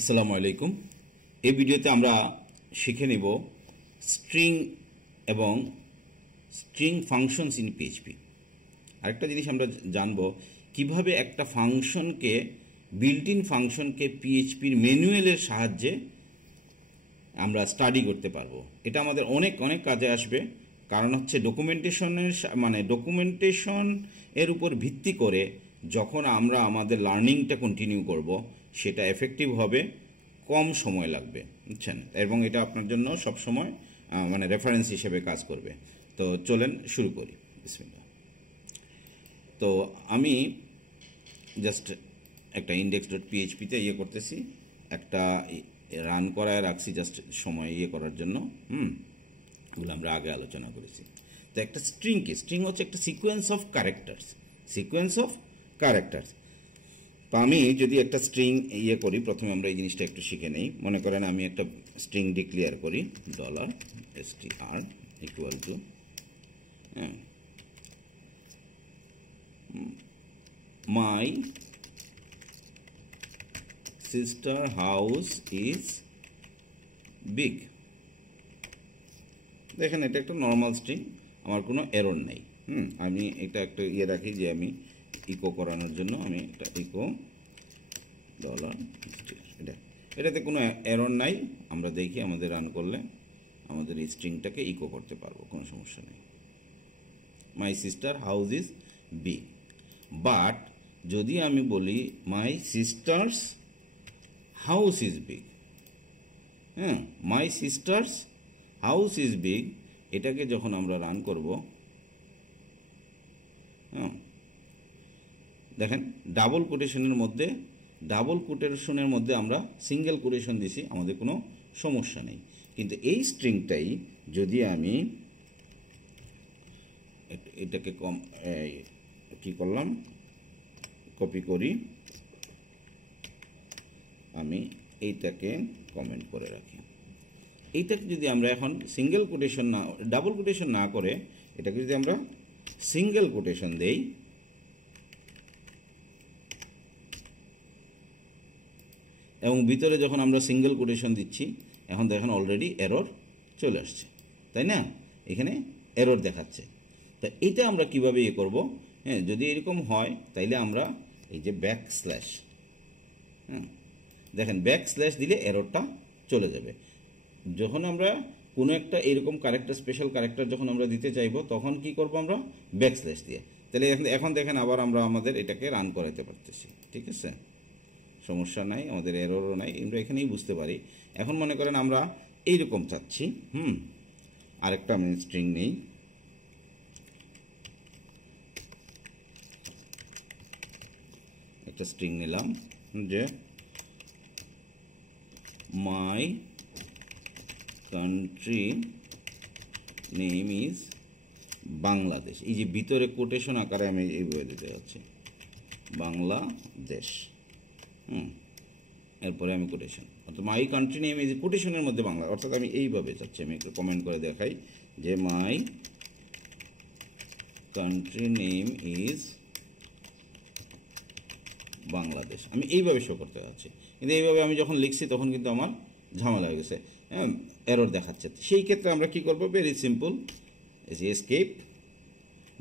আসসালামু আলাইকুম। এই ভিডিওতে আমরা শিখে নেব স্ট্রিং এবং স্ট্রিং ফাংশনস ইন পিএইচপি। আরেকটা জিনিস আমরা জানব কিভাবে একটা ফাংশনকে বিল্ট ইন ফাংশনকে পিএইচপির ম্যানুয়ালের সাহায্যে আমরা স্টাডি করতে পারবো। এটা আমাদের অনেক অনেক কাজে আসবে, কারণ হচ্ছে ডকুমেন্টেশন এর উপর ভিত্তি করে যখন আমরা আমাদের লার্নিংটা কন্টিনিউ করব সেটা এফেক্টিভ হবে, কম সময় লাগবে, বুঝছেন, এবং এটা আপনার জন্য সব সময় রেফারেন্স হিসেবে কাজ করবে। তো চলেন শুরু করি। বিসমিল্লাহ। তো আমি জাস্ট একটা index.php-তে করতেছি, একটা রান করায় রাখছি জাস্ট সময় করার জন্য। এগুলো আমরা আগে আলোচনা করেছি। তো একটা স্ট্রিং হচ্ছে একটা সিকোয়েন্স অফ ক্যারেক্টার্স। তো আমি যদি একটা স্ট্রিং করি, প্রথমে আমরা এই জিনিসটা একটু শিখে নেই। মনে করেন আমি একটা স্ট্রিং ডিক্লেয়ার করি $str equal to my sister house is big. দেখেন এটা একটা নর্মাল স্ট্রিং, আমার কোনো এরর নেই। আমি এটা একটা রাখি যে আমি ইকো করানোর জন্য আমি একটা ইকো এটাতে কোনো এরর নাই। আমরা দেখি আমাদের রান করলে আমাদের এই স্ট্রিংটাকে ইকো করতে পারবো, কোনো সমস্যা নেই। My sister house is big. But যদি আমি বলি my sister's house is big, my sister's house is big, এটাকে যখন আমরা রান করব, দেখেন ডাবল কোটেশনের মধ্যে আমরা সিঙ্গেল কোটেশন দিছি, আমাদের কোনো সমস্যা নেই। কিন্তু এই স্ট্রিংটাই যদি আমি এটাকে কি করলাম, কপি করি, আমি এইটাকে কমেন্ট করে রাখি। এইটাকে যদি আমরা এখন ডাবল কোটেশন না করে এটাকে যদি আমরা সিঙ্গেল কোটেশন দেই, এবং ভিতরে যখন আমরা সিঙ্গেল কোটেশন দিচ্ছি, এখন দেখেন অলরেডি এরর চলে আসছে, তাই না? এখানে এরর দেখাচ্ছে। তা এটা আমরা কিভাবে করব? যদি এরকম হয় তাইলে আমরা এই যে ব্যাকস্ল্যাশ, দেখেন ব্যাকস্ল্যাশ দিলে এররটা চলে যাবে। যখন আমরা কোনো একটা এরকম স্পেশাল ক্যারেক্টার যখন আমরা দিতে চাইবো, তখন কি করব আমরা? ব্যাকস্ল্যাশ দিয়ে। তাহলে এখন দেখেন আবার আমরা আমাদের এটাকে রান করাতে পারতেছি, ঠিক আছে, সমস্যা নাই, আমাদের এররও নাই, আমরা এখানেই বুঝতে পারি। এখন মনে করেন আমরা এইরকম চাচ্ছি, আরেকটা আমি স্ট্রিং নেই, একটা স্ট্রিং নিলাম যে my country name is Bangladesh. এই যে ভিতরে কোটেশন আকারে আমি এইভাবে দিতে যাচ্ছি, বাংলাদেশ। এরপরে আমি কোটেশন, অর্থাৎ মাই কান্ট্রি নেম ইজ কোটেশনের মধ্যে বাংলা, অর্থাৎ আমি এইভাবে চাচ্ছি। আমি একটু কমেন্ট করে দেখাই যে my country name is Bangladesh, আমি এইভাবে শো করতে যাচ্ছি। কিন্তু এইভাবে আমি যখন লিখছি তখন কিন্তু আমার ঝামেলা হয়ে গেছে, এরর দেখাচ্ছে। সেই ক্ষেত্রে আমরা কি করব? ভেরি সিম্পল, এসকেপ,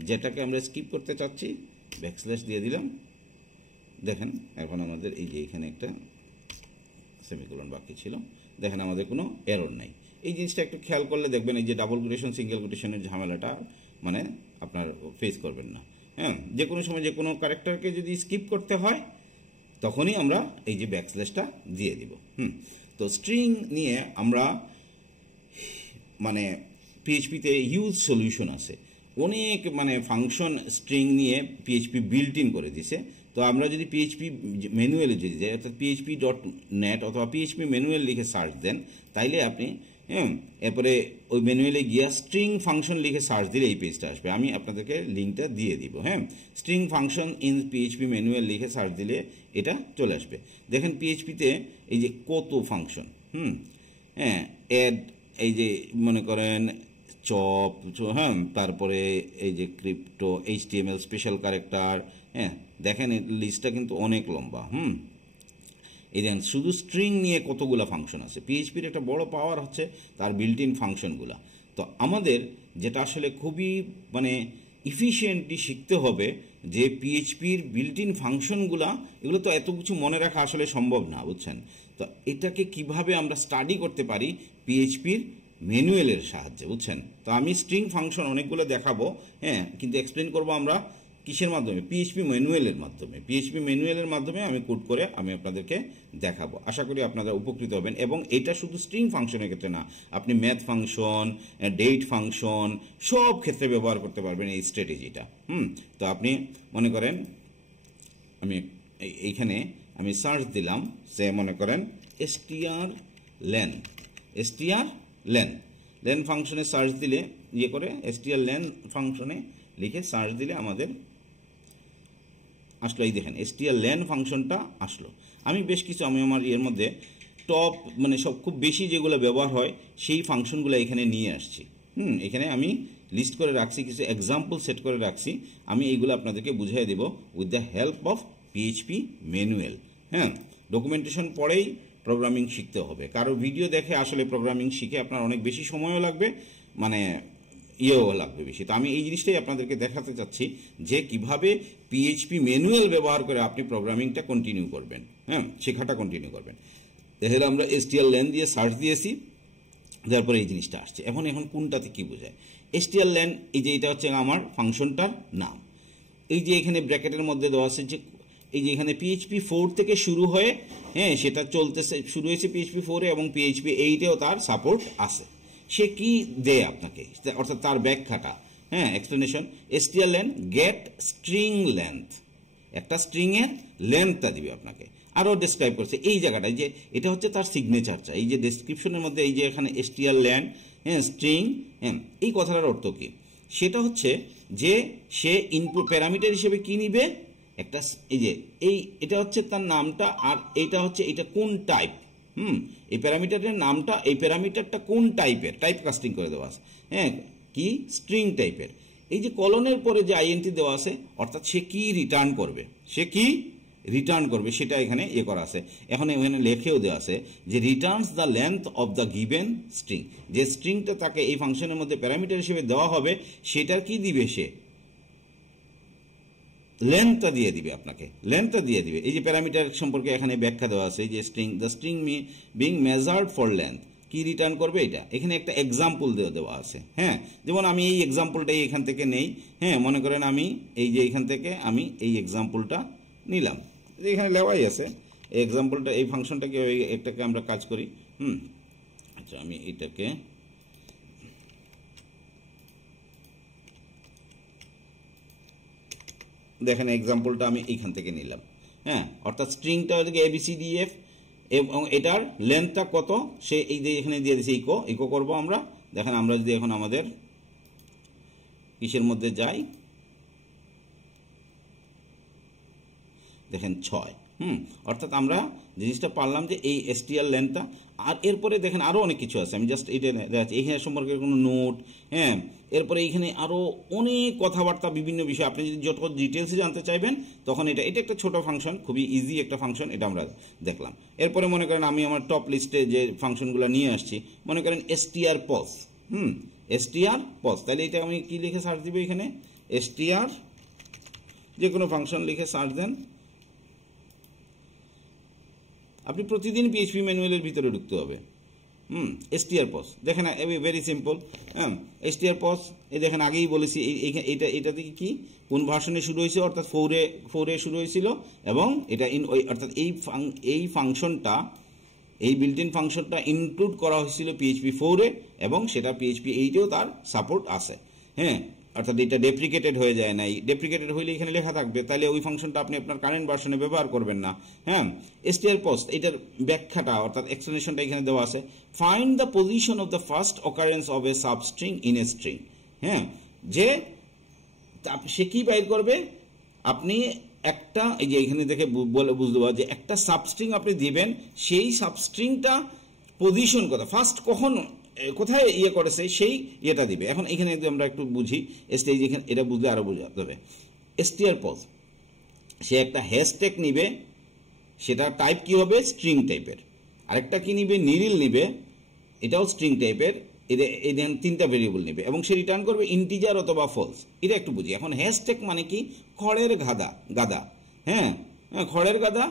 যেটাকে আমরা স্কিপ করতে চাচ্ছি ব্যাকস্ল্যাশ দিয়ে দিলাম। দেখেন এখন আমাদের এই যে এখানে একটা সেমিকোলন বাকি ছিল, দেখেন আমাদের কোনো এরর নাই। এই জিনিসটা একটু খেয়াল করলে দেখবেন এই যে ডাবল কোটেশন সিঙ্গেল কোটেশনের ঝামেলাটা আপনার ফেস করবেন না। যে কোনো সময় যে কোনো ক্যারেক্টারকে যদি স্কিপ করতে হয় তখনই আমরা এই যে ব্যাকস্ল্যাশটা দিয়ে দিব। তো স্ট্রিং নিয়ে আমরা পিএইচপিতে হিউজ সলিউশন আছে, অনেক ফাংশন স্ট্রিং নিয়ে পিএইচপি বিল্ট ইন করে দিছে। তো আমরা যদি পিএইচপি ম্যানুয়ালে যদি যাই, অর্থাৎ php.net অথবা পিএইচপি ম্যানুয়াল লিখে সার্চ দেন, তাইলে আপনি এরপরে ওই ম্যানুয়ালে গিয়া স্ট্রিং ফাংশন লিখে সার্চ দিলে এই পেজটা আসবে। আমি আপনাদেরকে লিঙ্কটা দিয়ে দিব। String function in PHP manual লিখে সার্চ দিলে এটা চলে আসবে। দেখেন পিএইচপিতে এই যে কত ফাংশন, অ্যাড, এই যে মনে করেন চপ, তারপরে এই যে ক্রিপ্টো, HTML, স্পেশাল ক্যারেক্টার, দেখেন লিস্টটা কিন্তু অনেক লম্বা। এই দেখেন শুধু স্ট্রিং নিয়ে কতগুলো ফাংশন আছে। পিএইচপির একটা বড় পাওয়ার হচ্ছে তার বিল্ট ইন ফাংশনগুলো। তো আমাদের যেটা আসলে খুবই মানে ইফিশিয়েন্টলি শিখতে হবে যে পিএইচপির বিল্ট ইন ফাংশনগুলা, এগুলো তো এত কিছু মনে রাখা আসলে সম্ভব না, বুঝছেন। তো এটাকে কিভাবে আমরা স্টাডি করতে পারি পিএইচপির ম্যানুয়ালের সাহায্যে, বুঝছেন। তো আমি স্ট্রিং ফাংশন অনেকগুলো দেখাবো, হ্যাঁ, কিন্তু এক্সপ্লেন করবো আমরা কিসের মাধ্যমে, পিএইচপি ম্যানুয়ালের মাধ্যমে। পিএইচপি ম্যানুয়ালের মাধ্যমে আমি কোড করে আমি আপনাদেরকে দেখাবো। আশা করি আপনারা উপকৃত হবেন। এবং এটা শুধু স্ট্রিং ফাংশনের ক্ষেত্রে না, আপনি ম্যাথ ফাংশন, ডেট ফাংশন সব ক্ষেত্রে ব্যবহার করতে পারবেন এই স্ট্র্যাটেজিটা। তো আপনি মনে করেন আমি এইখানে আমি সার্চ দিলাম, সে মনে করেন strlen লেন ফাংশনে সার্চ দিলে ইয়ে করে strlen ফাংশনে লিখে সার্চ দিলে আমাদের আসলো, এই দেখেন strlen ফাংশনটা আসলো। আমি বেশ কিছু আমি আমার এর মধ্যে টপ মানে সব খুব বেশি যেগুলো ব্যবহার হয় সেই ফাংশনগুলো এখানে নিয়ে আসছি। এখানে আমি লিস্ট করে রাখছি, কিছু এক্সাম্পল সেট করে রাখছি। আমি এইগুলো আপনাদেরকে বুঝিয়ে দেব with the help of PHP manual. হ্যাঁ, ডকুমেন্টেশন পড়েই প্রোগ্রামিং শিখতে হবে। কারো ভিডিও দেখে আসলে প্রোগ্রামিং শিখে আপনার অনেক বেশি সময়ও লাগবে, মানে ইয়েও লাগবে বেশি। তো আমি এই জিনিসটাই আপনাদেরকে দেখাতে চাচ্ছি যে কিভাবে পিএইচপি ম্যানুয়াল ব্যবহার করে আপনি প্রোগ্রামিংটা কন্টিনিউ করবেন, হ্যাঁ, শেখাটা কন্টিনিউ করবেন। তাহলে আমরা strlen দিয়ে সার্চ দিয়েছি, যার পরে এই জিনিসটা আসছে। এখন কোনটাতে কি বোঝায় strlen, এই যে এটা হচ্ছে আমার ফাংশনটার নাম। এই যে এখানে ব্র্যাকেটের মধ্যে দেওয়া আছে যে এই যে এখানে PHP 4 থেকে শুরু হয়ে, হ্যাঁ, সেটা চলতেছে, শুরু হয়েছে PHP 4 এবং PHP 8-এও তার সাপোর্ট আছে। সে কি দেয় আপনাকে, অর্থাৎ তার ব্যাখ্যাটা, হ্যাঁ, explanation. strlen get string length, একটা স্ট্রিং এর লেন্থটা দিবে আপনাকে। আরও ডেসক্রাইব করছে এই জায়গাটায় যে এটা হচ্ছে তার সিগনেচারটা। এই যে ডেসক্রিপশনের মধ্যে এই যে এখানে strlen, হ্যাঁ, স্ট্রিং, হ্যাঁ, এই কথাটার অর্থ কি, সেটা হচ্ছে যে সে ইনপুট প্যারামিটার হিসেবে কি নিবে, একটা এই যে এটা হচ্ছে তার নামটা, আর এটা হচ্ছে এটা কোন টাইপ, এই প্যারামিটারের নামটা, এই প্যারামিটারটা কোন টাইপের, টাইপ কাস্টিং করে দেওয়া আছে, হ্যাঁ, কি স্ট্রিং টাইপের। এই যে কলনের পরে যে আইএনটি দেওয়া আছে, অর্থাৎ সে কি রিটার্ন করবে, সেটা এখানে ইয়ে করা আছে। এখন এখানে লেখেও দেওয়া আছে যে Returns the length of the given string, যে স্ট্রিংটা তাকে এই ফাংশনের মধ্যে প্যারামিটার হিসেবে দেওয়া হবে সেটার কি দিবে, সে লেন্থটা দিয়ে দিবে আপনাকে, লেন্থটা দিয়ে দিবে। এই যে প্যারামিটার সম্পর্কে এখানে ব্যাখ্যা দেওয়া আছে, যে the string being measured for length, কি রিটার্ন করবে এটা। এখানে একটা এক্সাম্পল দেওয়া আছে, হ্যাঁ, যেমন আমি এই এক্সাম্পলটাই এখান থেকে নেই, হ্যাঁ, মনে করেন আমি এই যে এখান থেকে আমি এই এক্সাম্পলটা নিলাম, এখানে লেওয়াই আছে এই এক্সাম্পলটা, এই ফাংশনটাকে একটাকে আমরা কাজ করি। আচ্ছা, আমি এটাকে দেখেন এক্সাম্পলটা আমি এইখান থেকে নিলাম, হ্যাঁ, অর্থাৎ স্ট্রিংটা হচ্ছে ABCDF এবং এটার লেন্থটা কত সে এই যে এখানে দিয়ে দিয়েছে, ইকো করব আমরা। দেখেন আমরা যদি এখন আমাদের কিসের মধ্যে যাই, দেখেন 6, অর্থাৎ আমরা জিনিসটা পারলাম যে এই strlen টা। আর এরপরে দেখেন আরো অনেক কিছু আছে, আমি জাস্ট এটা দেখাচ্ছি, এখানে সম্পর্কে কোনো নোট, হ্যাঁ, এরপরে এইখানে আরো অনেক কথাবার্তা, বিভিন্ন বিষয়। আপনি যদি যত ডিটেলসে জানতে চাইবেন তখন এটা একটা ছোট ফাংশন, খুবই ইজি একটা ফাংশন, এটা আমরা দেখলাম। এরপরে মনে করেন আমি আমার টপ লিস্টে যে ফাংশনগুলো নিয়ে আসছি, মনে করেন strpos, strpos, তাহলে এটা আমি কি লিখে সার্চ দিব, এখানে str যে কোনো ফাংশন লিখে সার্চ দেন। আপনি প্রতিদিন পিএইচপি ম্যানুয়ালের ভিতরে ঢুকতে হবে। strpos দেখেন, ভেরি সিম্পল। হ্যাঁ, strpos এই দেখেন আগেই বলেছি, এটা থেকে কি কোন ভার্সনে শুরু হয়েছে, অর্থাৎ 4 শুরু হয়েছিল, এবং এটা অর্থাৎ এই ফাংশনটা, এই বিল্ট ইন ফাংশনটা ইনক্লুড করা হয়েছিল পিএইচপি 4 এবং সেটা পিএইচপি 8-এও তার সাপোর্ট আছে, হ্যাঁ, অর্থাৎ এটা ডেপ্রিকেটেড হয়ে যায় না। ডেপ্রিকেটেড হইলে এখানে লেখা থাকবে, তাহলে ওই ফাংশনটা আপনি আপনার কারেন্ট ভার্সনে ব্যবহার করবেন না। হ্যাঁ, strpos এটার ব্যাখ্যাটা অর্থাৎ এক্সপ্লেনেশনটা এখানে দেওয়া আছে। Find the position of the first occurrence of A substring in a string, হ্যাঁ, যে সে কি বাইর করবে, আপনি একটা এই যে এখানে দেখে বুঝতে পারবেন যে একটা সাবস্ট্রিং আপনি দিবেন, সেই সাবস্ট্রিংটা পজিশন কথা, ফার্স্ট কখন কোথায় ইয়ে করেছে সেই ইয়েটা দিবে। এখন এখানে যদি আমরা একটু বুঝি, এখানে এটা বুঝলে আরো বোঝাতে হবে। strpos সে একটা হ্যাশট্যাগ নিবে, সেটা টাইপ কি হবে, স্ট্রিং টাইপের। আরেকটা কি নিবে, নিরিল নিবে, এটাও স্ট্রিং টাইপের। এদের তিনটা ভেরিয়েবল নেবে এবং সে রিটার্ন করবে ইন্টিজার অথবা ফলস। এটা একটু বুঝি। এখন হ্যাশট্যাগ মানে কি, খড়ের গাদা। হ্যাঁ, খড়ের গাদা।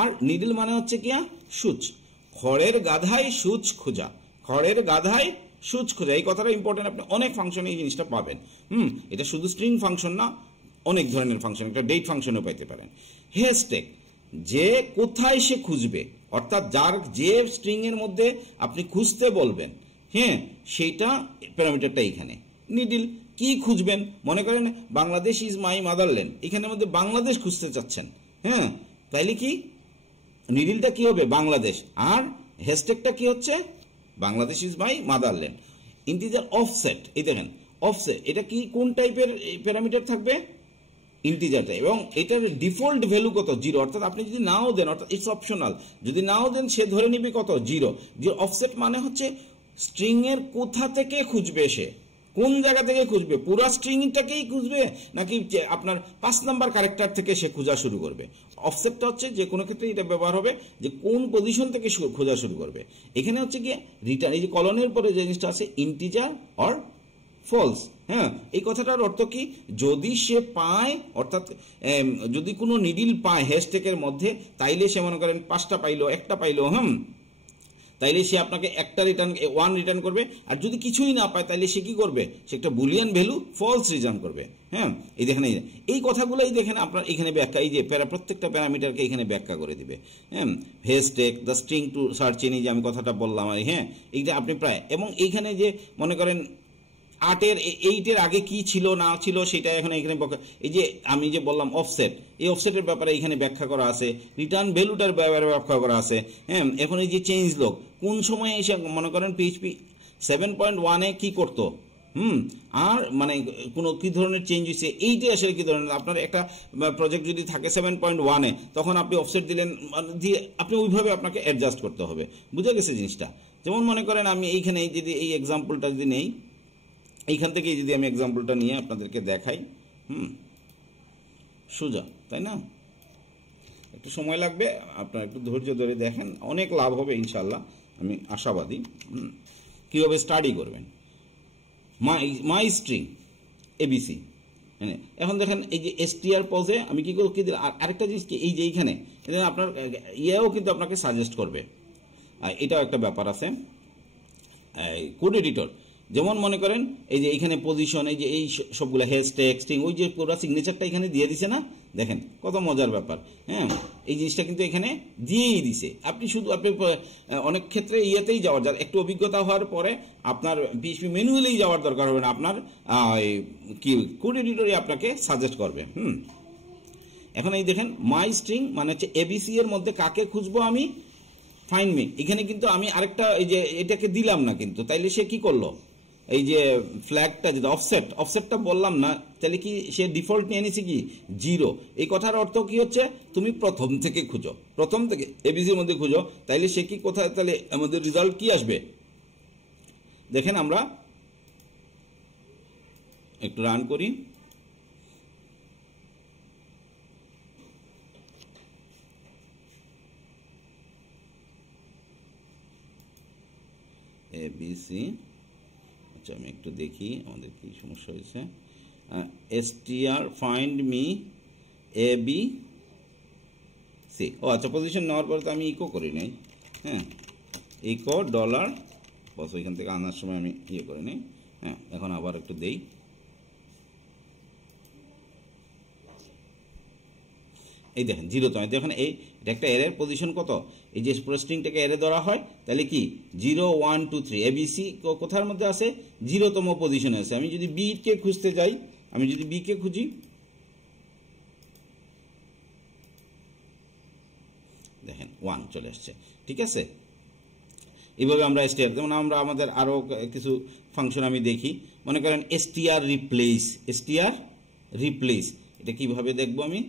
আর নিডল মানে হচ্ছে কি, সূচ। খড়ের গাধায় সূচ খোঁজা, খড়ের গাধায় সূচ খোঁজা, এই কথাটা ইম্পর্টেন্ট। আপনি অনেক ফাংশনে এই জিনিসটা পাবেন। এটা শুধু স্ট্রিং ফাংশন না, অনেক ধরনের ফাংশন, একটা ডেট ফাংশনও পাইতে পারেন। হ্যাশট্যাগ, যে কোথায় সে খুঁজবে, অর্থাৎ যে স্ট্রিং এর মধ্যে আপনি খুঁজতে বলবেন, হ্যাঁ, সেইটা প্যারামিটারটা এখানে। নিডিল, কি খুঁজবেন, মনে করেন বাংলাদেশ ইজ মাই মাদারল্যান্ড, এখানের মধ্যে বাংলাদেশ খুঁজতে চাচ্ছেন, হ্যাঁ, তাইলে কি নিডিলটা কি হবে, বাংলাদেশ। আর হ্যাশট্যাগটা কি হচ্ছে, Bangladesh is my motherland. Integer offset, এই দেখেন অফসেট, এটা কি কোন টাইপের প্যারামিটার থাকবে, ইন্টিজার টাইপ। এবং এটার ডিফল্ট ভ্যালু কত, 0। অর্থাৎ আপনি যদি নাও দেন, অর্থাৎ ইটস অপশনাল, যদি নাও দেন সে ধরে নিবে কত, 0। অফসেট মানে হচ্ছে স্ট্রিং এর কোথা থেকে খুঁজবে, সে কোন জায়গা থেকে খুঁজবে, পুরো স্ট্রিংটাকেই খুঁজবে নাকি আপনার 5 নাম্বার ক্যারেক্টার থেকে সে খোঁজা শুরু করবে। অফসেটটা হচ্ছে যে কোনো ক্ষেত্রে এটা ব্যবহার হবে যে কোন পজিশন থেকে খোঁজা শুরু করবে। এখানে হচ্ছে কি রিটার্ন, এই যে কলনের পরে যে জিনিসটা আছে, ইন্টিজার অর ফলস। হ্যাঁ, এই কথাটার অর্থ কি, যদি সে পায়, অর্থাৎ যদি কোনো নিডিল পায় হ্যাশট্যাগের মধ্যে, তাইলে সে মনে করেন 5টা পাইলো, একটা পাইলো, তাইলে সে আপনাকে একটা রিটার্ন 1 রিটার্ন করবে। আর যদি কিছুই না পায় তাইলে সে কি করবে, সে একটা বুলিয়ান ভ্যালু ফলস রিটার্ন করবে। হ্যাঁ, এই দেখেন এই কথাগুলোই দেখেন আপনার এখানে ব্যাখ্যা, এই যে প্রত্যেকটা প্যারামিটারকে এখানে ব্যাখ্যা করে দিবে। হ্যাঁ, hashtag, the string to search in, এই যে আমি কথাটা বললাম, হ্যাঁ, এইটা আপনি প্রায়, এবং এইখানে যে মনে করেন 8-এর আগে কি ছিল না ছিল সেটা এখানে এই যে আমি যে বললাম অফসেট, এই অফসেটের ব্যাপারে এখানে ব্যাখ্যা করা আছে, রিটার্ন ভ্যালুটার ব্যাপারে ব্যাখ্যা করা আছে। হ্যাঁ, এখন এই যে চেঞ্জ লগ, কোন সময় এসে মনে করেন PHP 7.1-এ কি করতো, আর মানে কোনো কি ধরনের চেঞ্জ হয়েছে, এইটা আসলে কি ধরনের, আপনার একটা প্রজেক্ট যদি থাকে 7.1-এ, তখন আপনি অফসেট দিলেন, দিয়ে আপনি ওইভাবে আপনাকে অ্যাডজাস্ট করতে হবে। বুঝা গেছে জিনিসটা? যেমন মনে করেন আমি এইখানে যদি এই এক্সাম্পলটা যদি নেই, এইখান থেকে যদি আমি এক্সাম্পলটা নিয়ে আপনাদেরকে দেখাই, সোজা, তাই না? একটু সময় লাগবে, আপনারা একটু ধৈর্য ধরে দেখেন, অনেক লাভ হবে ইনশাল্লাহ, আমি আশাবাদী। কিভাবে স্টাডি করবেন মাই স্ট্রিং এবিসি। এখন দেখেন এই যে এসটিআর পজে আমি কি করব, আরেকটা জিনিস কি, এই যে এইখানে আপনার ইয়েও কিন্তু আপনাকে সাজেস্ট করবে, এটাও একটা ব্যাপার আছে কোড এডিটর। যেমন মনে করেন এই যে এইখানে পজিশন, এই যে এই সবগুলো হ্যাশট্যাগ, স্ট্রিং, ওই যে পুরো সিগনেচারটা এখানে দিয়ে দিছে না, দেখেন কত মজার ব্যাপার। হ্যাঁ, এই জিনিসটা কিন্তু এখানে দিয়েই দিছে। আপনি অনেক ক্ষেত্রে ইয়েতেই যাওয়ার, যার একটু অভিজ্ঞতা হওয়ার পরে আপনার PHP ম্যানুয়ালেই যাওয়ার দরকার হবে না, আপনার কি কোড এডিটরে আপনাকে সাজেস্ট করবে। এখন এই দেখেন মাই স্ট্রিং মানে হচ্ছে ABC এর মধ্যে কাকে খুঁজবো আমি, ফাইন্ড মি। এখানে কিন্তু আমি আরেকটা এই যে এটাকে দিলাম না, কিন্তু তাইলে সে কি করলো, এই যে ফ্ল্যাগটা যেটা অফসেটটা বললাম না, তাহলে কি সে ডিফল্ট নিয়ে নিছে কি 0। এই কথার অর্থ কি হচ্ছে, তুমি প্রথম থেকে খুঁজো, প্রথম থেকে এবিসির মধ্যে খুঁজো, তাইলে সে কি কোথায়, তাহলে আমাদের রেজাল্ট কি আসবে দেখেন। আমরা একটু রান করি, ABC। আচ্ছা আমি একটু দেখি আমাদের কি সমস্যা হয়েছে। str find me ABC। ও আচ্ছা, পজিশন নেওয়ার পরে তো আমি ইকো করি নাই। হ্যাঁ, ইকো ডলার, বস ওইখান থেকে আনার সময় আমি ইয়ে করি নাই। হ্যাঁ, এখন আবার একটু দেই। এই দেখেন 0 তো, দেখেন এটা একটা এরের পজিশন কত, এই যে পুরো স্ট্রিংটাকে এরে ধরা হয়, তাহলে কি 0 1 2 3 ABC কোথার মধ্যে আছে, 0তম পজিশনে আছে। আমি যদি বি কে খুঁজতে যাই, আমি যদি বি কে খুঁজি, দেখেন 1 চলে আসছে। ঠিক আছে, এইভাবে আমরা str, যেমন আমরা আমাদের আরো কিছু ফাংশন আমি দেখি, মনে করেন str রিপ্লেস, এটা কিভাবে দেখবো আমি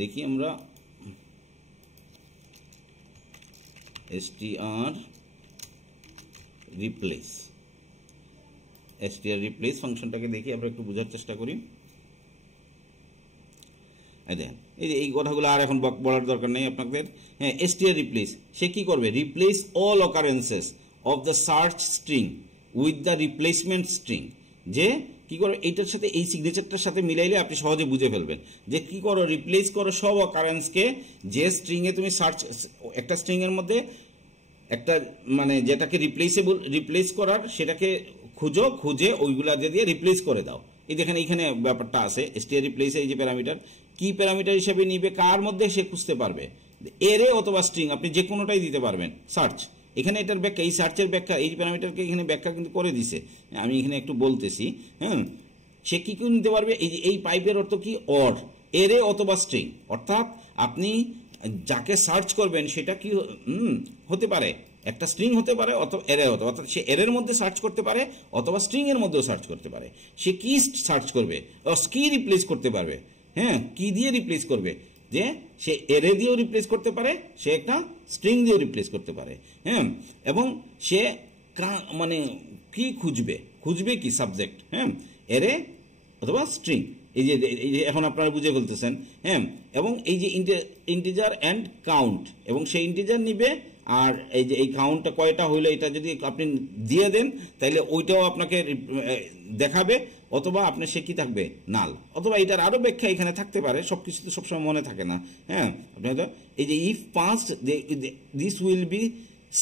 দেখি। আমরা str রিপ্লেস ফাংশনটাকে দেখি, আমরা একটু বোঝার চেষ্টা করি। দেখেন এই কথাগুলো আর এখন বলার দরকার নেই আপনাদের। হ্যাঁ, str রিপ্লেস, সে কি করবে? Replace all occurrences of the search string with the replacement string. যে কি করো, এইটার সাথে এই সিগনেচারটার সাথে মিলাইলে আপনি সহজে বুঝে ফেলবেন যে কি করো, রিপ্লেস করো সব অকারেন্সকে যে স্ট্রিংয়ে তুমি সার্চ, একটা স্ট্রিংয়ের মধ্যে একটা মানে যেটাকে রিপ্লেস করার সেটাকে খুঁজে ওইগুলা দিয়ে রিপ্লেস করে দাও। এই দেখেন এইখানে ব্যাপারটা আছে, str রিপ্লেস এই যে প্যারামিটার, কি প্যারামিটার হিসেবে নিবে, কার মধ্যে সে খুঁজতে পারবে, এরে অথবা স্ট্রিং, আপনি যে কোনোটাই দিতে পারবেন। সার্চ, এখানে এটার ব্যাখ্যা, এই সার্চের ব্যাখ্যা, এই প্যারামিটারকে এখানে ব্যাখ্যা কিন্তু করে দিছে, আমি এখানে একটু বলতেছি। হ্যাঁ, সে কি করে নিতে পারবে, এই যে এই পাইপের অর্থ কি, অর, এরে অথবা স্ট্রিং, অর্থাৎ আপনি যাকে সার্চ করবেন সেটা কি হতে পারে, একটা স্ট্রিং হতে পারে অথবা এরে হতে, অর্থাৎ সে এরের মধ্যে সার্চ করতে পারে অথবা স্ট্রিং এর মধ্যেও সার্চ করতে পারে। সে কি সার্চ করবে, কি রিপ্লেস করতে পারবে, হ্যাঁ, কি দিয়ে রিপ্লেস করবে, যে সে এরে দিয়েও রিপ্লেস করতে পারে, সে একটা স্ট্রিং দিয়েও রিপ্লেস করতে পারে। হ্যাঁ, এবং সে মানে কি খুঁজবে কি সাবজেক্ট, হ্যাঁ, এরে অথবা স্ট্রিং। এই যে এখন আপনারা বুঝে ফেলতেছেন। হ্যাঁ, এবং এই যে ইন্টিজার অ্যান্ড কাউন্ট, এবং সেই ইন্টিজার নিবে, আর এই যে এই কাউন্টটা কয়টা হইলো এটা যদি আপনি দিয়ে দেন তাহলে ওইটাও আপনাকে দেখাবে, অথবা আপনার সে কি থাকবে, নাল, অথবা এটার আরো ব্যাখ্যা এখানে থাকতে পারে, সবকিছু তো সবসময় মনে থাকে না। হ্যাঁ, আপনি হয়তো এই যে if passed this will be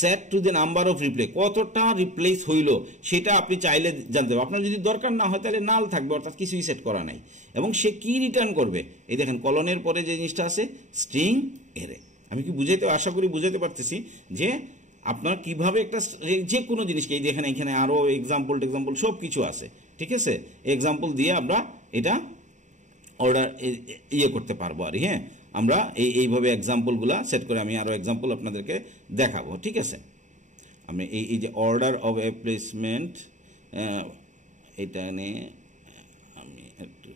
set to the number of replay, কতটা রিপ্লেস হইল সেটা আপনি চাইলে জানতে পারবেন। আপনার যদি দরকার না হয় তাহলে নাল থাকবে, অর্থাৎ কিছুই সেট করা নাই। এবং সে কি রিটার্ন করবে, এই দেখেন কলনের পরে যে জিনিসটা আছে, স্ট্রিং এরে। আমি কি আশা করি বুঝাতে পারতেছি যে আপনার কিভাবে একটা যে কোনো জিনিসকে, এই দেখেন এখানে আরো এক্সাম্পল সব কিছু আছে, ঠিক আছে, এক্সাম্পল দিয়ে আমরা এটা অর্ডার করতে পারবো আর। হ্যাঁ, আমরা এইভাবে এক্সাম্পলগুলা সেট করে আমি আরো এক্সাম্পল আপনাদেরকে দেখাবো, ঠিক আছে। আমি এই যে অর্ডার অফ এ প্লেসমেন্ট, এটা নিয়ে আমি একটু,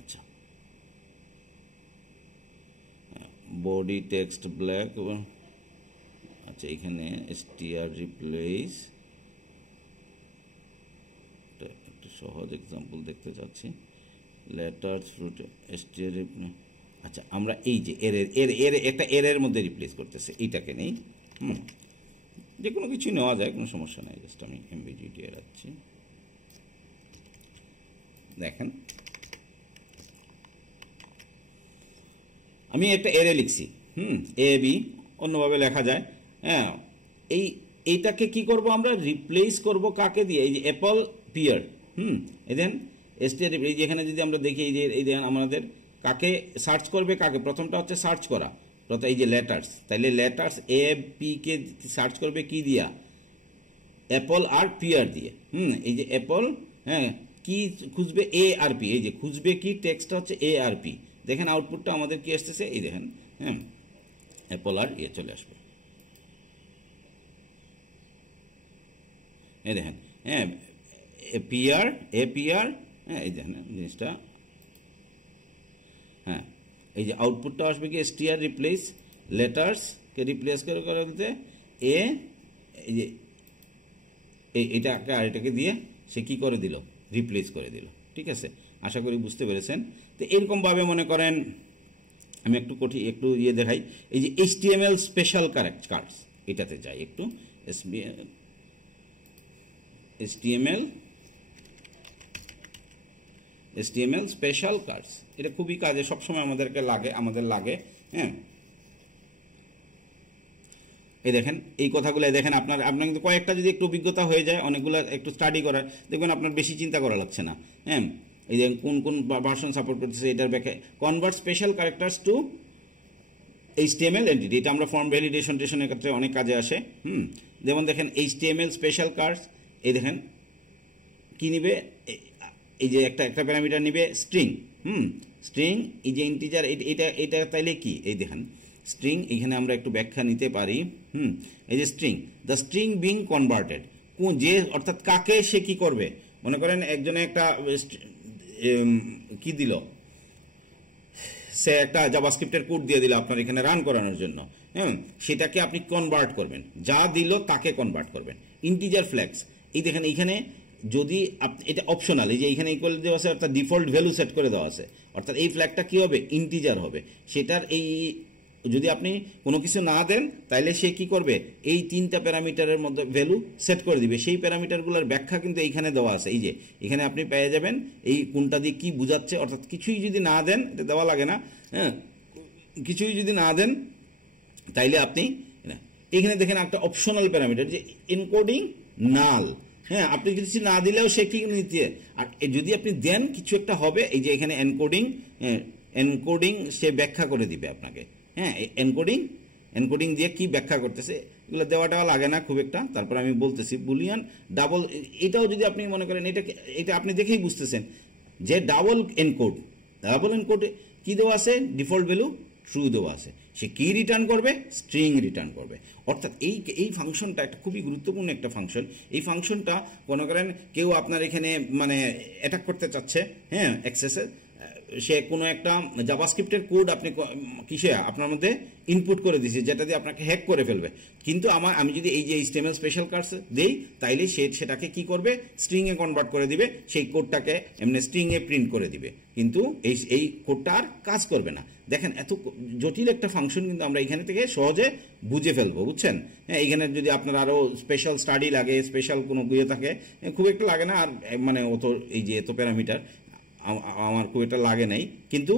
আচ্ছা, বডি টেক্সট ব্ল্যাক, আচ্ছা, এখানে str রিপ্লেস, একটু সহজ এক্সাম্পল দেখতে চাচ্ছি, লেটার্স ফ্রুট str, আচ্ছা, আমরা এই যে একটা এরের মধ্যে রিপ্লেস করতেছে, এইটাকে নেই। যে কোনো কিছু নেওয়া যায়, কোনো সমস্যা নাই, জাস্ট আমি এমবিজিটি এড়াচ্ছি। দেখেন আমি একটা এরে লিখছি, এ বি অন্যভাবে লেখা যায়। হ্যাঁ, এইটাকে কি করব, আমরা রিপ্লেস করব কাকে দিয়ে, এই যে অ্যাপল পিয়ার। এই দেন str, এই যে এখানে যদি আমরা দেখি, এই দেখেন আমাদের কাকে সার্চ করবে, কাকে, প্রথমটা হচ্ছে সার্চ করা, এই যে লেটার্স, তাইলে letters A P K search করবে কি দিয়া, অ্যাপল আর পিয়ার দিয়ে। এই যে অ্যাপল, হ্যাঁ, কি খুঁজবে, এ আর পি, এই যে খুঁজবে কি, টেক্সটটা হচ্ছে এ আর পি। দেখেন আউটপুটটা আমাদের কি আসতেছে, এই দেখেন, হ্যাঁ, অ্যাপল আর চলে আসবে, এই দেখেন, হ্যাঁ, এ পিয়ার, হ্যাঁ, এই দেখেন জিনিসটা, হ্যাঁ, এই যে আউটপুটটা আসবে কি, str রিপ্লেস লেটার্স কে রিপ্লেস করে দিতে এ, এই যে এটাকে আর এটাকে দিয়ে সে কি করে দিল, রিপ্লেস করে দিল, ঠিক আছে। আশা করি বুঝতে পেরেছেন। তো এরকম ভাবে মনে করেন, আমি একটু দেখাই, এই যে HTML স্পেশাল কার্ডস, এটাতে যাই একটু, HTML স্পেশাল কার্ডস, এটা খুবই কাজে, সবসময় আমাদের লাগে। হ্যাঁ, এই দেখেন এই কথাগুলো দেখেন, আপনার কিন্তু কয়েকটা যদি একটু অভিজ্ঞতা হয়ে যায়, অনেকগুলো একটু স্টাডি করার, দেখবেন আপনার বেশি চিন্তা করা লাগছে না। হ্যাঁ, এই যে কোন ভার্সন সাপোর্ট করতেছে, এটার ব্যাখ্যা, convert special characters to HTML entity, এটা আমরা ফর্ম ভ্যালিডেশনের ক্ষেত্রে অনেক কাজে আসে। যেমন দেখেন HTML স্পেশাল কার্ডস, এই দেখেন কি নিবে, এই যে একটা প্যারামিটার নিবে স্ট্রিং, স্ট্রিং, এই যে ইন্টিজার, এটা তাইলে কি, এই দেখেন স্ট্রিং, এখানে আমরা একটু ব্যাখ্যা নিতে পারি। এই যে string, the string being converted, যে অর্থাৎ কাকে সে কি করবে, মনে করেন একজনে একটা কি দিল, সে একটা জাভাস্ক্রিপ্টের কোড দিয়ে দিল আপনার এখানে রান করানোর জন্য। সেটাকে আপনি কনভার্ট করবেন, যা দিল তাকে কনভার্ট করবেন। ইন্টিজার ফ্ল্যাগস, এই দেখেন এইখানে যদি এটা অপশনাল, এই যে এখানে ইকুয়াল দেওয়া আছে অর্থাৎ ডিফল্ট ভ্যালু সেট করে দেওয়া আছে, অর্থাৎ এই ফ্ল্যাগটা কি হবে, ইন্টিজার হবে। সেটার এই যদি আপনি কোনো কিছু না দেন তাহলে সে কি করবে, এই 3টা প্যারামিটারের মধ্যে ভ্যালু সেট করে দিবে। সেই প্যারামিটারগুলোর ব্যাখ্যা কিন্তু এইখানে দেওয়া আছে, এই যে এখানে আপনি পেয়ে যাবেন এই কোনটা দিয়ে কি বোঝাচ্ছে। অর্থাৎ কিছুই যদি না দেন, এটা দেওয়া লাগে না, হ্যাঁ, কিছুই যদি না দেন তাইলে আপনি এখানে দেখেন একটা অপশনাল প্যারামিটার যে এনকোডিং নাল, হ্যাঁ, আপনি কিছু না দিলেও সে কি নিতে, আর যদি আপনি দেন কিছু একটা হবে, এই যে এখানে এনকোডিং সে ব্যাখ্যা করে দিবে আপনাকে, হ্যাঁ, এনকোডিং দিয়ে কি ব্যাখ্যা করতেছে এগুলো দেওয়াটা লাগে না খুব একটা। তারপর আমি বলতেছি বুলিয়ান ডাবল, এটাও যদি আপনি মনে করেন এটা আপনি দেখেই বুঝতেছেন যে ডাবল এনকোড কি দেওয়া আছে, ডিফল্ট ভ্যালু ট্রু দেওয়া আছে, সে কি রিটার্ন করবে, স্ট্রিং রিটার্ন করবে। অর্থাৎ এই ফাংশনটা একটা খুবই গুরুত্বপূর্ণ একটা ফাংশন। এই ফাংশনটা মনে করেন কেউ আপনার এখানে মানে অ্যাটাক করতে চাচ্ছে, হ্যাঁ, অ্যাক্সেসে, সে কোনো একটা জাভাস্ক্রিপ্টের কোড আপনি কিসে আপনার মধ্যে ইনপুট করে দিয়েছে যেটা দিয়ে আপনাকে হ্যাক করে ফেলবে। কিন্তু আমি যদি এই যে HTML স্পেশাল কার্ডস দেই তাইলে সেটাকে কি করবে, স্ট্রিংয়ে কনভার্ট করে দিবে, সেই কোডটাকে এমনি স্ট্রিংয়ে প্রিন্ট করে দিবে, কিন্তু এই কোডটা আর কাজ করবে না। দেখেন এত জটিল একটা ফাংশন কিন্তু আমরা এখানে থেকে সহজে বুঝে ফেলবো, বুঝছেন। হ্যাঁ, এখানে যদি আপনার আরও স্পেশাল স্টাডি লাগে, স্পেশাল কোনো ইয়ে থাকে, খুব একটা লাগে না, আর মানে অত এই যে এত প্যারামিটার আমার খুব একটা লাগে নাই। কিন্তু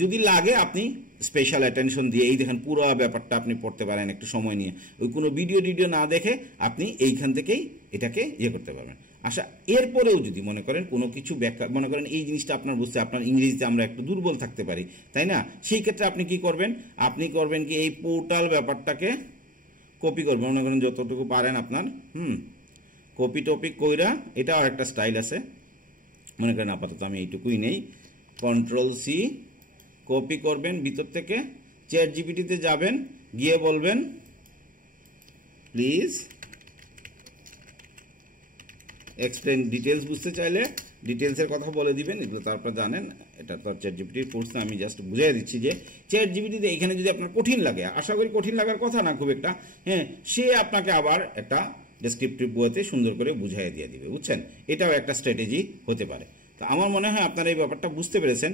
যদি লাগে আপনি স্পেশাল অ্যাটেনশন দিয়ে এই দেখেন পুরো ব্যাপারটা আপনি পড়তে পারেন একটু সময় নিয়ে, ওই কোনো ভিডিও না দেখে আপনি এইখান থেকেই এটাকে ইয়ে করতে পারবেন। আচ্ছা, এরপরেও যদি মনে করেন কোনো কিছু ব্যাখ্যা, মনে করেন এই জিনিসটা আপনার বুঝতে, আপনার ইংরেজিতে আমরা একটু দুর্বল থাকতে পারি, তাই না, সেই ক্ষেত্রে আপনি কি করবেন, আপনি করবেন কি এই পোর্টাল ব্যাপারটাকে কপি করবেন, মনে করেন যতটুকু পারেন আপনার, কপি টপিক কইরা, এটাও একটা স্টাইল আছে, মনে করেন আপাতত আমি এইটুকুই নেই, Ctrl+C কপি করবেন ভিতর থেকে, চ্যাট জিপিটিতে যাবেন, গিয়ে বলবেন প্লিজ এক্সপ্লেন ডিটেলস, বুঝতে চাইলে ডিটেলসের কথা বলে দিবেন, এগুলো তারপর জানেন, এটা তো চ্যাট জিপিটির কোর্স না, আমি জাস্ট বুঝিয়ে দিচ্ছি যে চ্যাট জিপিটিতে এখানে যদি আপনার কঠিন লাগে, আশা করি কঠিন লাগার কথা না খুব একটা, হ্যাঁ, সে আপনাকে আবার একটা ডেসক্রিপটিভ বইতে সুন্দর করে বুঝাই দিয়ে দিবে, বুঝছেন। এটাও একটা স্ট্র্যাটেজি হতে পারে। তো আমার মনে হয় আপনারা এই ব্যাপারটা বুঝতে পেরেছেন।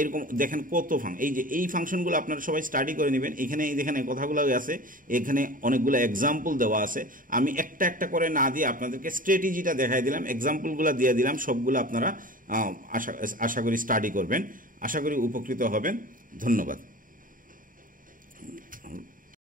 এরকম দেখেন কত এই যে এই ফাংশনগুলো আপনারা সবাই স্টাডি করে নেবেন। এখানে দেখেন এই কথাগুলো আছে, এখানে অনেকগুলো এক্সাম্পল দেওয়া আছে। আমি একটা একটা করে না দিয়ে আপনাদেরকে স্ট্র্যাটেজিটা দেখাই দিলাম, এক্সাম্পলগুলো দিয়ে দিলাম, সবগুলো আপনারা আশা করি স্টাডি করবেন, আশা করি উপকৃত হবেন। ধন্যবাদ।